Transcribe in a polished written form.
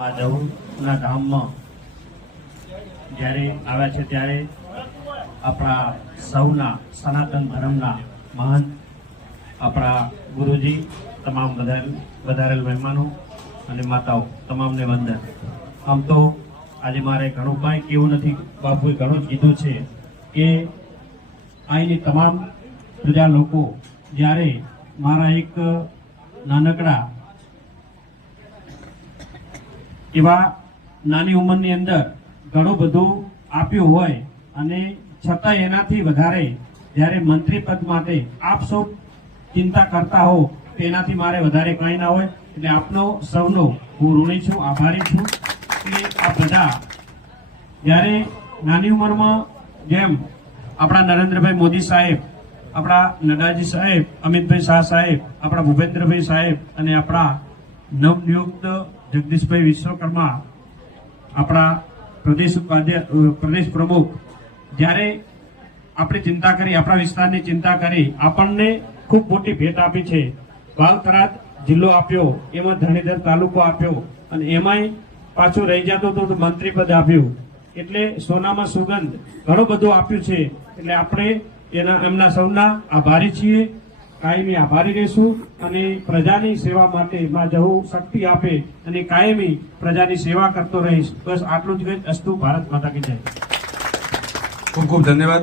આ જહુના ગામમાં જ્યારે આવ્યા છે ત્યારે આપણા સૌના સનાતન ધર્મના મહાન આપણા ગુરુજી, તમામ વધારેલ મહેમાનો અને માતાઓ તમામને વંદન। આમ તો આજે મારે ઘણું કાંઈ કેવું નથી, બાપુએ ઘણું જ કીધું છે કે અહીંની તમામ પ્રજા લોકો જ્યારે મારા એક નાનકડા એવા નાની ઉંમરની અંદર ઘણું બધું આપ્યું હોય અને છતાં એનાથી વધારે જ્યારે મંત્રી પદ માટે આપ સૌ ચિંતા કરતા હો તેનાથી મારે વધારે કંઈ ના હોય। એટલે આપનો સૌનો હું ઋણી છું, આભારી છું કે આ બધા જ્યારે નાની ઉંમરમાં જેમ આપણા નરેન્દ્રભાઈ મોદી સાહેબ, આપણા નડાજી સાહેબ, અમિતભાઈ શાહ સાહેબ, આપણા ભૂપેન્દ્રભાઈ સાહેબ અને આપણા નવનિયુક્ત જગદીશભાઈ વિશ્વકર્મા આપણા પ્રદેશ પ્રમુખ જ્યારે આપણી ચિંતા કરી, આપણા વિસ્તારની ચિંતા કરી, આપણને ખૂબ મોટી ભેટ આપી છે। વાવ-થરાદ જિલ્લો આપ્યો, એમાં ધણીધર તાલુકો આપ્યો અને એમાંય પાછું રહી જતો તો મંત્રી પદ આપ્યું, એટલે સોનામાં સુગંધ ઘણું બધું આપ્યું છે। એટલે આપણે એમના સૌના આભારી છીએ, કાયમી આભારી રહીશું અને પ્રજાની સેવા માટે માં જહુ શક્તિ આપે અને કાયમી પ્રજાની સેવા કરતો રહીશ। બસ આટલું જ કહીશ। અસ્તુ ભારત માતા કી જય। ખૂબ ખૂબ ધન્યવાદ।